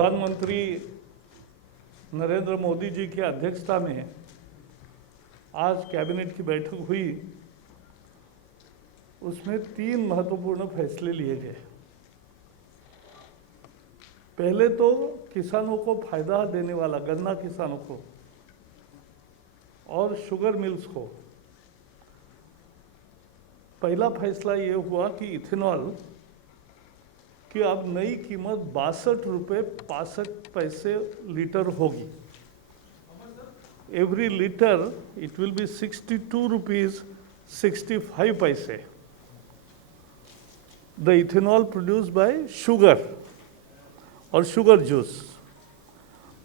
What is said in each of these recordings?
प्रधानमंत्री नरेंद्र मोदी जी की अध्यक्षता में आज कैबिनेट की बैठक हुई। उसमें 3 महत्वपूर्ण फैसले लिए गए। पहले तो किसानों को फायदा देने वाला, गन्ना किसानों को और शुगर मिल्स को, पहला फैसला ये हुआ कि इथेनॉल की अब नई कीमत 62 रुपये 65 पैसे लीटर होगी। Every litre it will be 62 rupees 65 पैसे। The ethanol produced by sugar और शुगर जूस।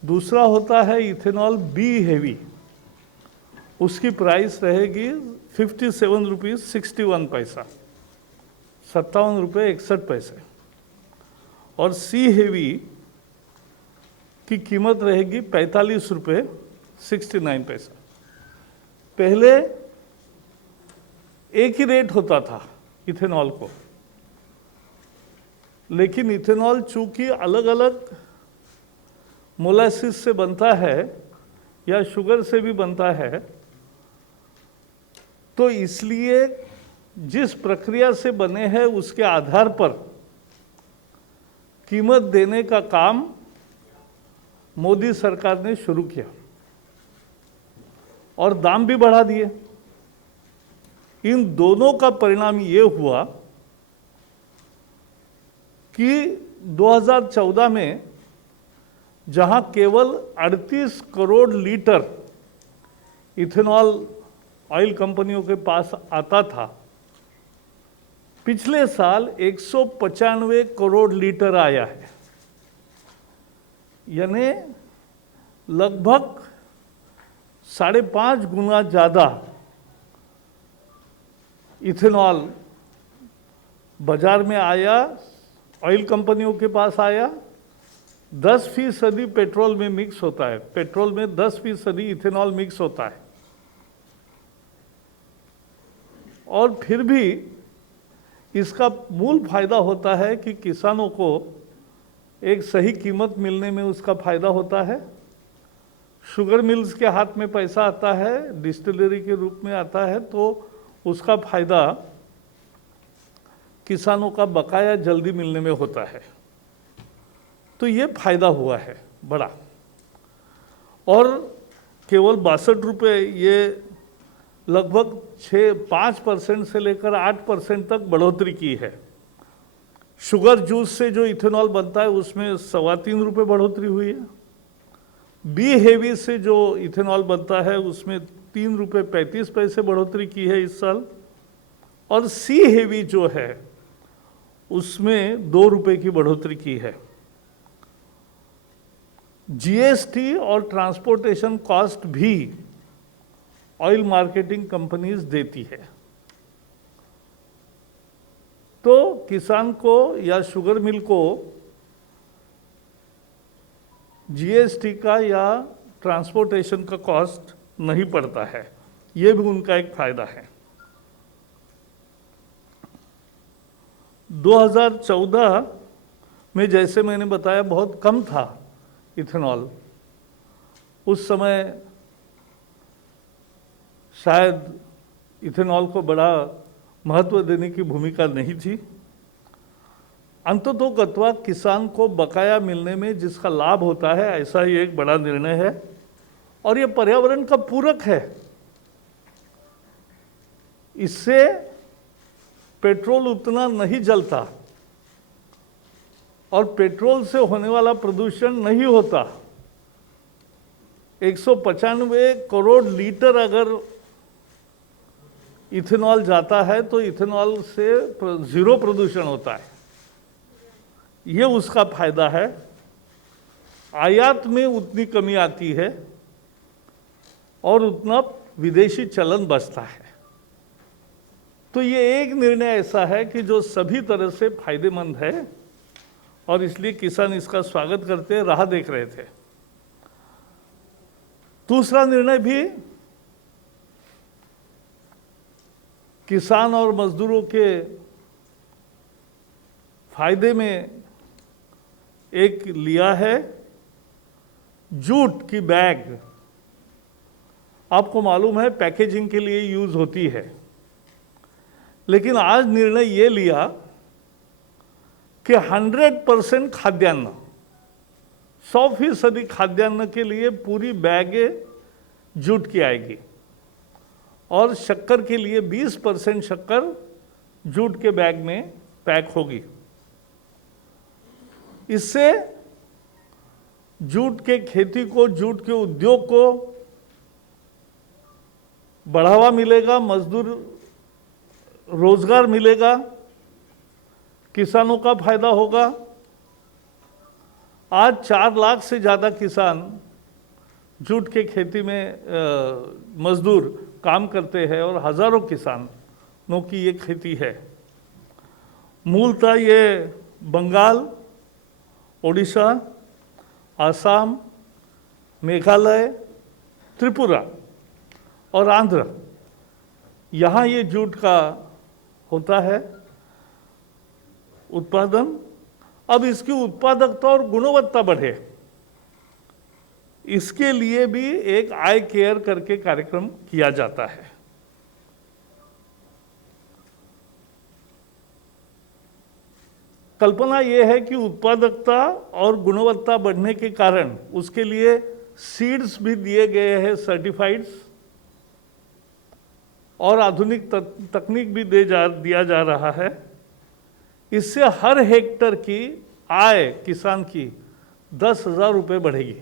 दूसरा होता है इथेनॉल बी हेवी, उसकी प्राइस रहेगी 57 रुपीज 61 पैसा, 57 रुपये 61 पैसे। और सी हेवी की कीमत रहेगी 45 रुपये 69 पैसा। पहले एक ही रेट होता था इथेनॉल को, लेकिन इथेनॉल चूंकि अलग अलग मोलासिस से बनता है या शुगर से भी बनता है, तो इसलिए जिस प्रक्रिया से बने हैं उसके आधार पर कीमत देने का काम मोदी सरकार ने शुरू किया और दाम भी बढ़ा दिए। इन दोनों का परिणाम ये हुआ कि 2014 में जहां केवल 38 करोड़ लीटर इथेनॉल ऑयल कंपनियों के पास आता था, पिछले साल 195 करोड़ लीटर आया है। यानी लगभग 5.5 गुना ज़्यादा इथेनॉल बाजार में आया, ऑयल कंपनियों के पास आया। 10% पेट्रोल में मिक्स होता है, पेट्रोल में 10% इथेनॉल मिक्स होता है। और फिर भी इसका मूल फायदा होता है कि किसानों को एक सही कीमत मिलने में उसका फायदा होता है। शुगर मिल्स के हाथ में पैसा आता है, डिस्टिलरी के रूप में आता है, तो उसका फायदा किसानों का बकाया जल्दी मिलने में होता है। तो ये फायदा हुआ है बड़ा। और केवल 62 रुपये, ये लगभग 5% से लेकर 8% तक बढ़ोतरी की है। शुगर जूस से जो इथेनॉल बनता है उसमें 3.25 रुपये बढ़ोतरी हुई है। बी हेवी से जो इथेनॉल बनता है उसमें 3 रुपये 35 पैसे बढ़ोतरी की है इस साल। और सी हेवी जो है उसमें 2 रुपये की बढ़ोतरी की है। जीएसटी और ट्रांसपोर्टेशन कॉस्ट भी ऑयल मार्केटिंग कंपनीज देती है। तो किसान को या शुगर मिल को जीएसटी का या ट्रांसपोर्टेशन का कॉस्ट नहीं पड़ता है। ये भी उनका एक फायदा है। 2014 में जैसे मैंने बताया बहुत कम था इथेनॉल। उस समय शायद इथेनॉल को बड़ा महत्व देने की भूमिका नहीं थी। अंततोगत्वा किसान को बकाया मिलने में जिसका लाभ होता है, ऐसा ही एक बड़ा निर्णय है। और ये पर्यावरण का पूरक है। इससे पेट्रोल उतना नहीं जलता और पेट्रोल से होने वाला प्रदूषण नहीं होता। 195 करोड़ लीटर अगर इथेनॉल जाता है तो इथेनॉल से 0 प्रदूषण होता है। ये उसका फायदा है। आयात में उतनी कमी आती है और उतना विदेशी चलन बचता है। तो ये एक निर्णय ऐसा है कि जो सभी तरह से फायदेमंद है और इसलिए किसान इसका स्वागत करते, राह देख रहे थे। दूसरा निर्णय भी किसान और मजदूरों के फायदे में एक लिया है जूट की बैग। आपको मालूम है पैकेजिंग के लिए यूज होती है, लेकिन आज निर्णय ये लिया कि 100% खाद्यान्न, 100% खाद्यान्न के लिए पूरी बैगें जूट की आएगी और शक्कर के लिए 20% शक्कर जूट के बैग में पैक होगी। इससे जूट के खेती को, जूट के उद्योग को बढ़ावा मिलेगा, मजदूर रोजगार मिलेगा, किसानों का फायदा होगा। आज 4 लाख से ज़्यादा किसान जूट के खेती में मजदूर काम करते हैं और हजारों किसानों की ये खेती है। मूलतः ये बंगाल, ओडिशा, आसाम, मेघालय, त्रिपुरा और आंध्र, यहाँ ये जूट का होता है उत्पादन। अब इसकी उत्पादकता और गुणवत्ता बढ़े, इसके लिए भी एक आई केयर करके कार्यक्रम किया जाता है। कल्पना यह है कि उत्पादकता और गुणवत्ता बढ़ने के कारण उसके लिए सीड्स भी दिए गए हैं, सर्टिफाइड्स, और आधुनिक तकनीक भी दिया जा रहा है। इससे हर हेक्टर की आय किसान की 10,000 रुपये बढ़ेगी।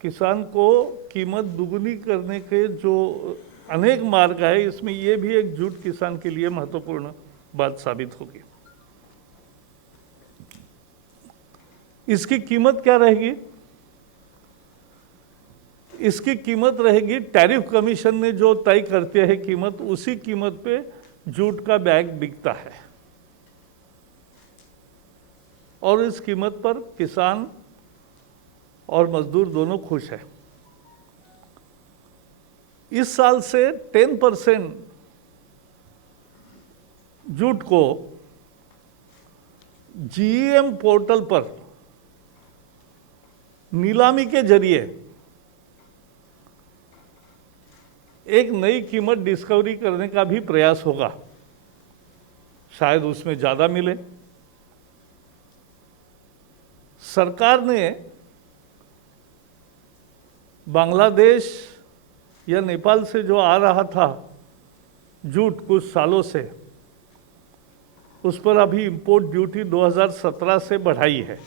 किसान को कीमत दुगुनी करने के जो अनेक मार्ग है, इसमें यह भी एक जूट किसान के लिए महत्वपूर्ण बात साबित होगी। इसकी कीमत क्या रहेगी? इसकी कीमत रहेगी, टैरिफ कमीशन ने जो तय करते हैं कीमत, उसी कीमत पे जूट का बैग बिकता है और इस कीमत पर किसान और मजदूर दोनों खुश हैं। इस साल से 10% जूट को जीईएम पोर्टल पर नीलामी के जरिए एक नई कीमत डिस्कवरी करने का भी प्रयास होगा। शायद उसमें ज़्यादा मिले। सरकार ने बांग्लादेश या नेपाल से जो आ रहा था जूट कुछ सालों से, उस पर अभी इंपोर्ट ड्यूटी 2017 से बढ़ाई है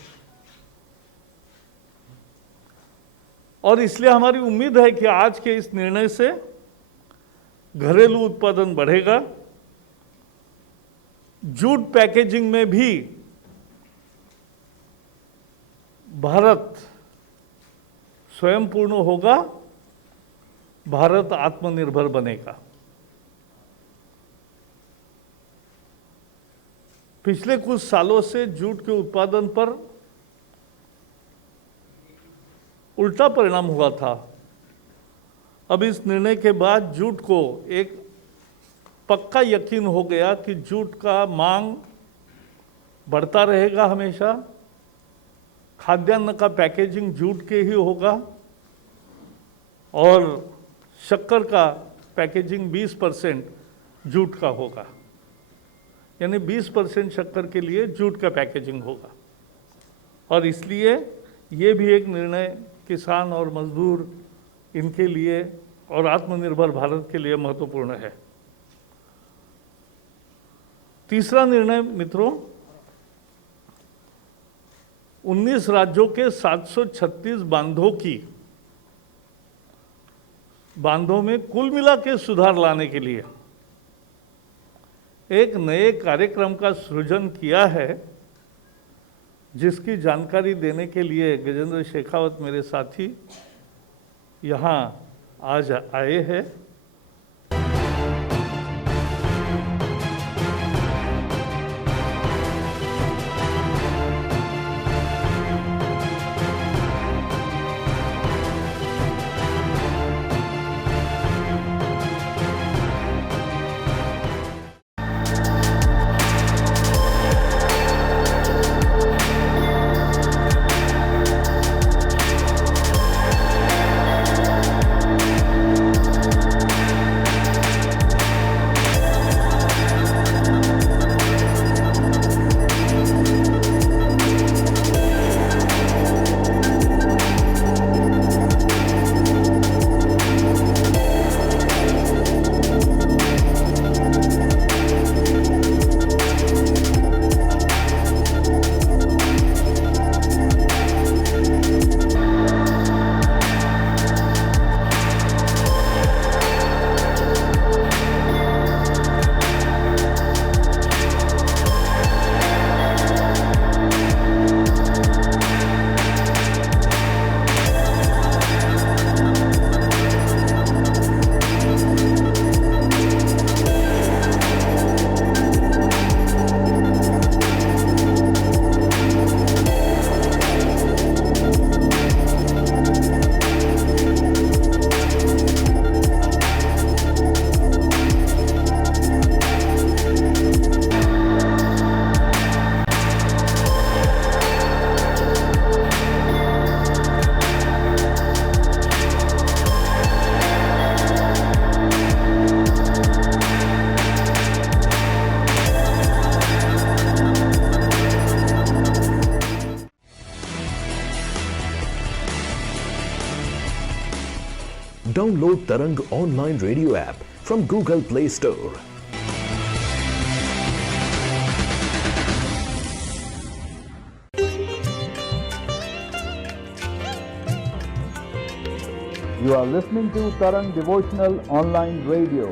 और इसलिए हमारी उम्मीद है कि आज के इस निर्णय से घरेलू उत्पादन बढ़ेगा, जूट पैकेजिंग में भी भारत स्वयंपूर्ण होगा, भारत आत्मनिर्भर बनेगा। पिछले कुछ सालों से जूट के उत्पादन पर उल्टा परिणाम हुआ था। अब इस निर्णय के बाद जूट को एक पक्का यकीन हो गया कि जूट का मांग बढ़ता रहेगा हमेशा, खाद्यान्न का पैकेजिंग जूट के ही होगा और शक्कर का पैकेजिंग 20% जूट का होगा, यानी 20% शक्कर के लिए जूट का पैकेजिंग होगा। और इसलिए ये भी एक निर्णय किसान और मजदूर इनके लिए और आत्मनिर्भर भारत के लिए महत्वपूर्ण है। तीसरा निर्णय मित्रों, 19 राज्यों के 736 बांधों में कुल मिला के सुधार लाने के लिए एक नए कार्यक्रम का सृजन किया है, जिसकी जानकारी देने के लिए गजेंद्र शेखावत मेरे साथी यहाँ आज आए हैं। Download Tarang online radio app from Google Play Store. You are listening to Tarang Devotional Online Radio.